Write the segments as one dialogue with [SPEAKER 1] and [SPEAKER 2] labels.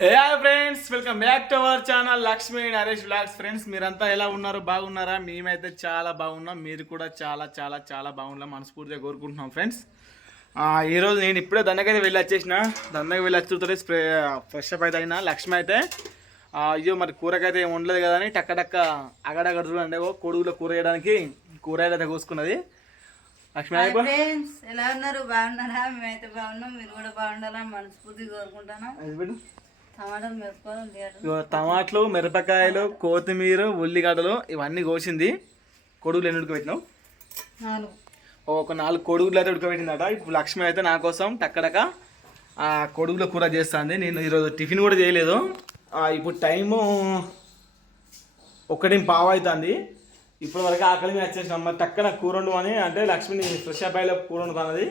[SPEAKER 1] Hey hi friends welcome back to our channel Lakshmi Naresh blogs friends మీరంతా ఎలా ఉన్నారు? బాగున్నారా? మేమైతే చాలా బాగున్నాం. మీరు కూడా చాలా చాలా చాలా బాగున్నాం మనస్ఫూర్తిగా కోరుకుంటున్నాం ఫ్రెండ్స్ ఈరోజు నేను ఇప్పుడే దండకైతే వెళ్ళి వచ్చేసిన. దండకి వెళ్ళి వచ్చి స్ప్రే ఫ్రెష్ అప్ అయితే అయినా లక్ష్మి అయితే. అయ్యో మరి కూరకైతే ఏం ఉండలేదు కదా అని టక్క టక్క అగడగడ చూడండి. ఓ కొడుగులో కూర వేయడానికి కూరగాయలు అయితే కోసుకున్నది. లక్ష్మి
[SPEAKER 2] ఫ్రెండ్స్ ఎలా ఉన్నారు? బాగున్నారా? మేమైతే బాగున్నాం. మీరు కూడా బాగుండాలని మనస్ఫూర్తిగా కోరుకుంటాను
[SPEAKER 1] అది పెట్టు.
[SPEAKER 2] టమాటాలు మిరపకాయలు
[SPEAKER 1] కొత్తిమీర ఉల్లిగడ్డలు ఇవన్నీ కోసింది. కొడుగులు ఎన్ని ఉడకబెట్టినావు? ఒక నాలుగు కొడుగులు అయితే ఉడకబెట్టిందట. ఇప్పుడు లక్ష్మి అయితే నా కోసం టక్కడక ఆ కొడుగుల కూర చేస్తుంది. నేను ఈరోజు టిఫిన్ కూడా చేయలేదు. ఇప్పుడు టైము ఒకటి పావు అవుతుంది. ఇప్పటి వరకు ఆకలి మీద వచ్చేసినాం. మరి టక్కన కూర వండమని అంటే లక్ష్మిని ఫ్రెష్ కూర వండుతున్నది.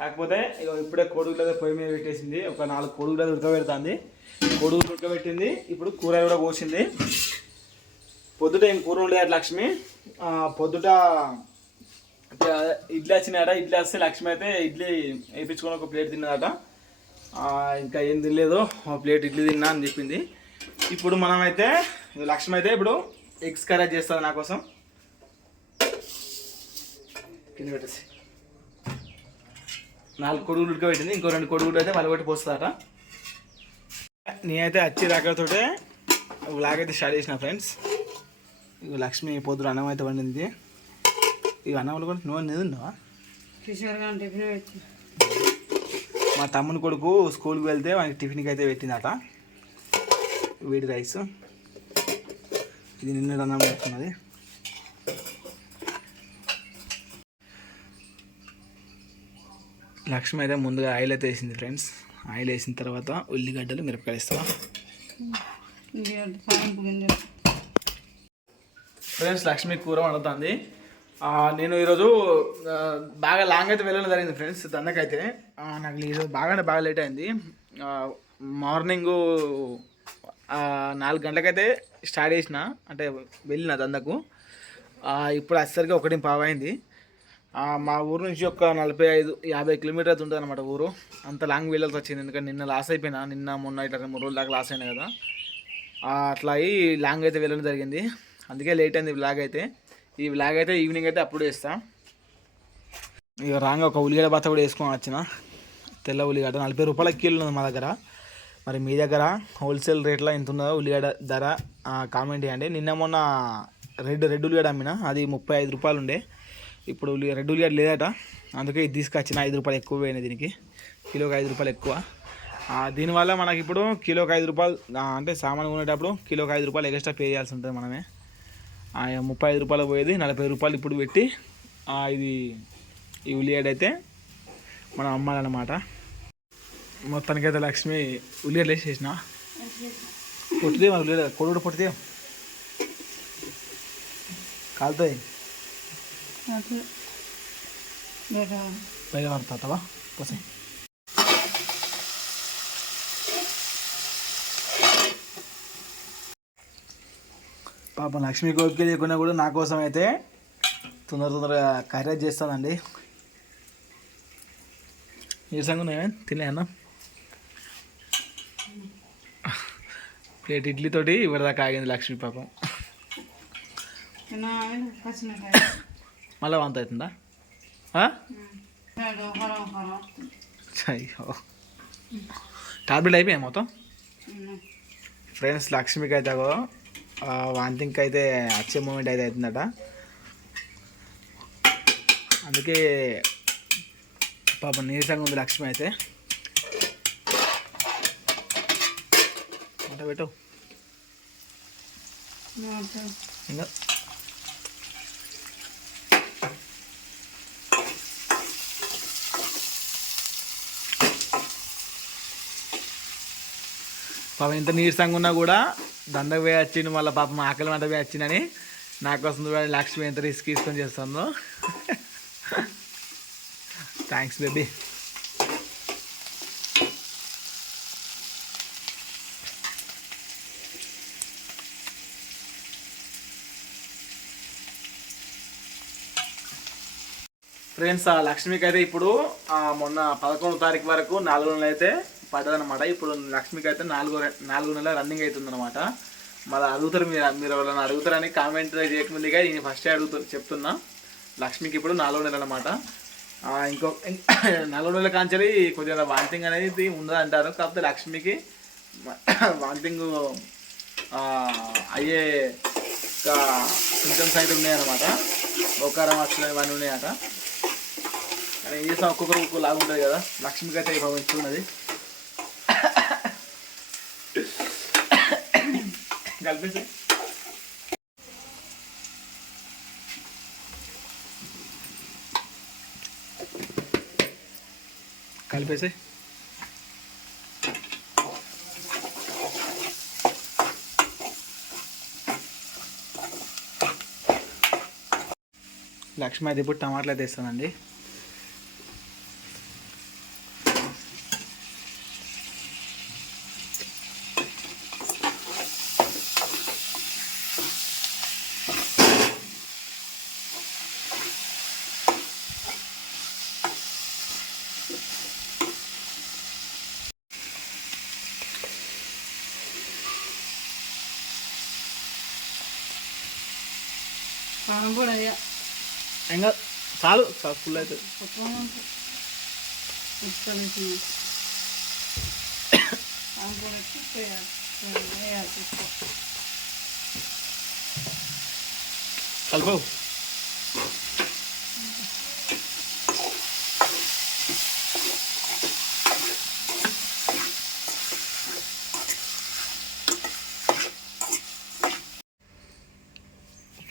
[SPEAKER 1] కాకపోతే ఇప్పుడే కొడుగులు అయితే పొయ్యి మీద పెట్టేసింది. ఒక నాలుగు కొడుగులు అయితే ఉడకబెడుతుంది. కొడుకు ఉడకబెట్టింది ఇప్పుడు కూర కూడా పోసింది. పొద్దుట ఏం కూర ఉండేది లక్ష్మి? పొద్దుట ఇడ్లీ వచ్చినాయట. ఇడ్లీ వస్తే లక్ష్మి అయితే ఇడ్లీ వేయించుకొని ఒక ప్లేట్ తిన్నదట. ఇంకా ఏం తినలేదు. ఒక ప్లేట్ ఇడ్లీ తిన్నా అని చెప్పింది. ఇప్పుడు మనమైతే లక్ష్మి అయితే ఇప్పుడు ఎగ్స్ కర్రీ చేస్తుంది నా కోసం. కింద పెట్టేసి. నాలుగు కొడుగులు ఉడకబెట్టింది. ఇంకో రెండు కొడుగులు అయితే వాళ్ళు పెట్టి పోస్తుందట. నేనైతే వచ్చి వ్లాగ్ అయితే స్టార్ట్ చేసిన ఫ్రెండ్స్ ఇక లక్ష్మి పొద్దున అన్నం అయితే వండింది. ఇక అన్నంలో కూడా నువ్వు
[SPEAKER 2] పెట్టి
[SPEAKER 1] మా తమ్ముని కొడుకు స్కూల్కి వెళ్తే వానికి టిఫిన్కి అయితే పెట్టిందట. వేడి రైస్. ఇది నిన్న అన్నం పెట్టుకున్నది. లక్ష్మి అయితే ముందుగా ఆయిల్ అయితే వేసింది ఫ్రెండ్స్ ఆయిల్ వేసిన తర్వాత ఉల్లిగడ్డలు మిరపకాయలు ఇస్తావా ఫ్రెండ్స్ లక్ష్మి కూర వండుతుంది. నేను ఈరోజు బాగా లాంగ్ అయితే వెళ్ళడం జరిగింది ఫ్రెండ్స్ దండకైతే నాకు ఈరోజు బాగానే బాగా లేట్ అయింది. మార్నింగ్ నాలుగు గంటలకైతే స్టార్ట్ చేసిన అంటే వెళ్ళిన దందకు. ఇప్పుడు వచ్చేసరికి ఒకటి పావు అయింది. మా ఊరు నుంచి ఒక నలభై ఐదు యాభై కిలోమీటర్స్ ఉంటుంది అనమాట ఊరు. అంత లాంగ్ వెళ్ళాల్సి వచ్చింది. ఎందుకంటే నిన్న లాస్ అయిపోయినా నిన్న మొన్న ఇట్లా రెండు మూడు రోజుల దాకా లాస్ అయినా కదా. అట్లా అయ్యి లాంగ్ అయితే వెళ్ళడం జరిగింది. అందుకే లేట్ అయింది బ్లాగ్ అయితే. ఈ వ్లాగ్ అయితే ఈవినింగ్ అయితే అప్పుడు వేస్తా ఇక రాగా ఒక ఉల్లిగడ్డ బత్త కూడా వేసుకొని వచ్చిన. తెల్ల ఉల్లిగడ్డ నలభై రూపాయల కిలో ఉంది మా దగ్గర. మరి మీ దగ్గర హోల్సేల్ రేట్లో ఎంత ఉందో ఉల్లిగడ్డ ధర కామెంట్ చేయండి. నిన్న మొన్న రెడ్ రెడ్ ఉల్లిగడ్డ అమ్మిన అది ముప్పై ఐదు రూపాయలు ఉండే. ఇప్పుడు ఉల్లి రెడ్ ఉల్లిగడ్డ లేదట. అందుకే ఇది తీసుకొచ్చిన ఐదు రూపాయలు ఎక్కువ పోయినాయి దీనికి. కిలోకి ఐదు రూపాయలు ఎక్కువ. దీనివల్ల మనకి ఇప్పుడు కిలోకి ఐదు రూపాయలు అంటే సామాన్ కొనేటప్పుడు కిలోకి ఐదు రూపాయలు ఎక్స్ట్రా పే చేయాల్సి ఉంటుంది మనమే. ముప్పై ఐదు రూపాయలు పోయేది నలభై రూపాయలు ఇప్పుడు పెట్టి ఇది ఈ ఉల్లిగడ్డ అయితే మనం అమ్మాలన్నమాట. మొత్తానికైతే లక్ష్మి ఉల్లిగడ్డ వేసేసిన పొట్టిదే మన ఉల్లిగడ్డ కొడుకు పొట్టిదే. కాలుతాయి.
[SPEAKER 2] అట్లా బయట
[SPEAKER 1] పడతావా పోసే పాపం లక్ష్మి కోరిక లేకున్నా కూడా నా కోసం అయితే తొందర తొందరగా కర్రీ చేస్తానండి నీరసంగా ఉన్నాయా తినే అన్న ప్లేట్ ఇడ్లీతోటి ఇవ్వదాకా ఆగింది లక్ష్మి పాపం మళ్ళీ వంత అవుతుందా? అయ్యో. టాబ్లెట్ అయిపోయాయి మొత్తం? ఫ్రెండ్స్ లక్ష్మికి అయితే అగో వాంతింగ్ అయితే వచ్చే మూమెంట్ అయితే అవుతుందట. అందుకే పాప నీరసంగా ఉంది లక్ష్మి అయితే. పెట్టు. ఇంకా? పాపం ఇంత నీరసంగా ఉన్నా కూడా దండకు పోయి వచ్చిండు మళ్ళీ పాపం ఆకలి మంట పోయి వచ్చిందని నా కోసం చూడండి లక్ష్మి ఎంత రిస్క్ తీసుకొని చేస్తుందో. థ్యాంక్స్ బేబీ ఫ్రెండ్స్ ఆ లక్ష్మికి అయితే ఇప్పుడు మొన్న పదకొండు తారీఖు వరకు నాలుగు నెలలు అయితే పడ్డదనమాట ఇప్పుడు లక్ష్మికి అయితే నాలుగు నాలుగు నెలల రన్నింగ్ అవుతుంది అనమాట మళ్ళీ అడుగుతారు మీరు మీరు ఎవరైనా అడుగుతారని కామెంట్ చేయకముందుగా నేను ఫస్టే అడుగుతూ చెప్తున్నా. లక్ష్మికి ఇప్పుడు నాలుగు నెలలు అనమాట ఇంకో నాలుగు నెలల కాంచలి కొద్దిగా వాంతింగ్ అనేది ఉండదు అంటారు కాకపోతే లక్ష్మికి వాంతింగ్ అయ్యే సింటమ్స్ అయితే ఉన్నాయన్నమాట. ఓకారం వచ్చిన ఇవన్నీ ఉన్నాయట. కానీ ఏం చేస్తాం? ఒక్కొక్కరు ఒక్కొక్క లాగా ఉంటుంది కదా. లక్ష్మికి అయితే బాగా కలిపేసి కలిపేసి లక్ష్మి అది ఇప్పుడు టమాటాలు అయితే వేస్తానండి.
[SPEAKER 2] కారం కూడా అయ్యా
[SPEAKER 1] ఇంకా చాలు ఫుల్ అవుతుంది
[SPEAKER 2] కారం కూడా వచ్చి వేయాలి వేయాలి ఎక్కువ
[SPEAKER 1] కలుపు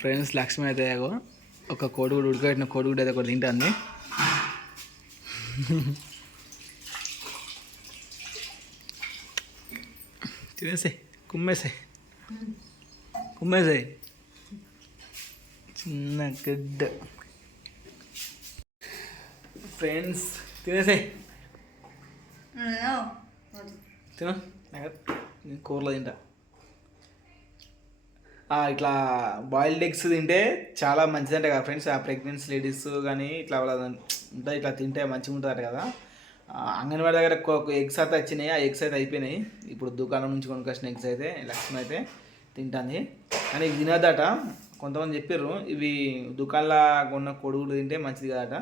[SPEAKER 1] ఫ్రెండ్స్ లక్ష్మి అయితే ఒక కోడిగుడు ఉడకబెట్టిన కోడిగుడు అయితే ఒకటి తింటుంది. తినేసాయి కుమ్మేసాయి కుమ్మేసాయి చిన్న గుడ్డ. ఫ్రెండ్స్ తినేసాయి తిన. నేను కూరలో తింటా. ఇట్లా బాయిల్డ్ ఎగ్స్ తింటే చాలా మంచిదంట కదా ఫ్రెండ్స్ ఆ ప్రెగ్నెన్సీ లేడీస్ కానీ ఇట్లా ఉంటుంది ఇట్లా తింటే మంచిగా ఉంటుందట కదా. అంగన్వాడీ దగ్గర ఎగ్స్ అయితే వచ్చినాయి. ఆ ఎగ్స్ అయితే అయిపోయినాయి. ఇప్పుడు దుకాణం నుంచి కొనుక్కొచ్చిన ఎగ్స్ అయితే లక్ష్మి అయితే తింటుంది. కానీ ఇవి తినదట కొంతమంది చెప్పారు ఇవి దుకాణంలో కొన్న కొడుగులు తింటే మంచిది కదట.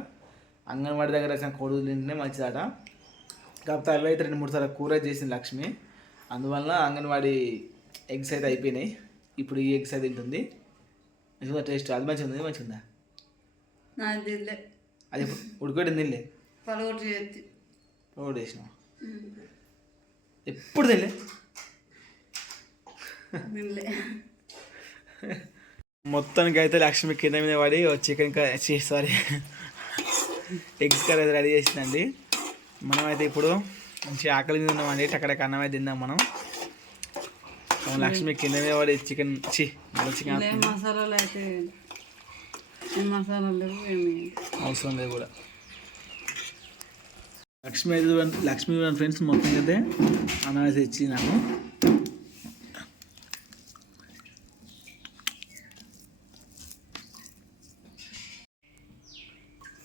[SPEAKER 1] అంగన్వాడీ దగ్గర వచ్చిన కొడుగులు తింటే మంచిదట. కాకపోతే అవి అయితే రెండు మూడు సార్లు కూర చేసింది లక్ష్మి. అందువల్ల అంగన్వాడీ ఎగ్స్ అయితే అయిపోయినాయి. ఇప్పుడు ఈ ఎగ్స్ తింటుంది. నిజంగా టేస్ట్ అది మంచిగా ఉంది మంచిగా అది తినలే?
[SPEAKER 2] పలగొట్టు చేతి.
[SPEAKER 1] వేసిన ఎప్పుడు తినలే? మొత్తానికి అయితే లక్ష్మి కింద మీద పడి chicken curry sorry. Eggs curry అయితే రెడీ చేసిందండి. మనం అయితే ఇప్పుడు మంచి ఆకలి మీద ఉన్నామండి. అక్కడ అన్నం అయితే తిందాం మనం. లక్ష్మి కింద మీద పడి చికెన్ చి చికెన్
[SPEAKER 2] ఏ మసాలాలు అయితే ఏ మసాలాలు లేవు ఏమి
[SPEAKER 1] అవసరం లేదు కూడా. లక్ష్మి అయితే లక్ష్మి ఫ్రెండ్స్ మొత్తం అయితే అయితే ఇచ్చి నాకు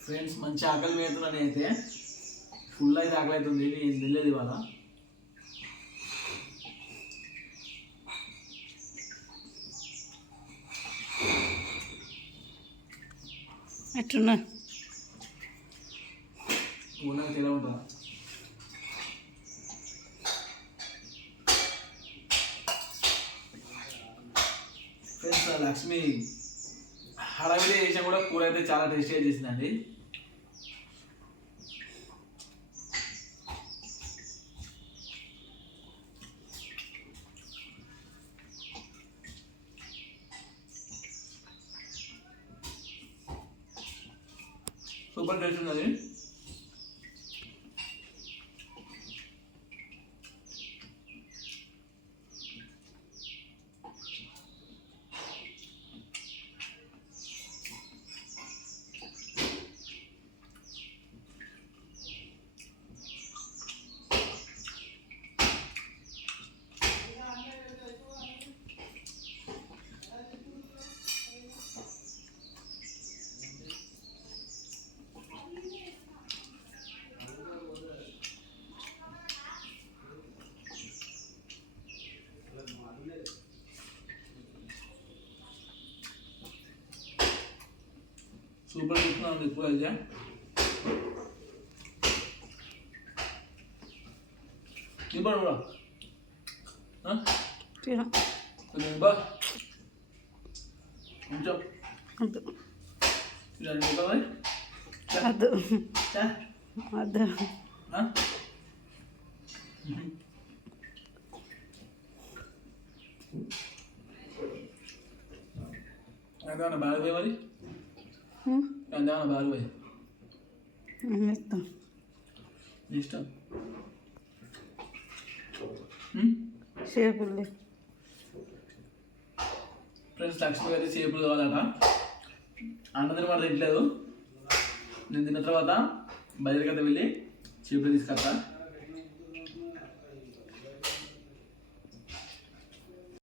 [SPEAKER 1] ఫ్రెండ్స్ మంచి ఆకలి వేస్తున్నాను అయితే. ఫుల్ అయితే ఆకలి అవుతుంది నేను తెలియదు ఇవాళ. అట్లున్నా లక్ష్మి హడావిడి చేసినా కూడా కూర అయితే చాలా టేస్టీగా చేసిందండి. Kurban Resulü'nün సూపర్ టేస్ట్ ఉన్నది సూపర్ చూస్తున్నాను ఇప్పుడు అయితే ఇవ్వండి కూడా
[SPEAKER 2] తిన
[SPEAKER 1] కొంచెం ఇవ్వ కొంచెం
[SPEAKER 2] వద్దు
[SPEAKER 1] రెండు ఇవ్వాలి
[SPEAKER 2] వద్దు వద్దు
[SPEAKER 1] ఎంతమన్నా బాగా పోయి మరి ఎంతమన్నా బాగా పోయి
[SPEAKER 2] ఇస్తాం
[SPEAKER 1] ఇష్టం
[SPEAKER 2] చేపలు
[SPEAKER 1] ఫ్రెండ్స్ లక్ష్మి గారి చేపులు కావాలట అన్నదని మాట తినలేదు నేను తిన్న తర్వాత బయటకైతే వెళ్ళి చేపులు తీసుకొస్తా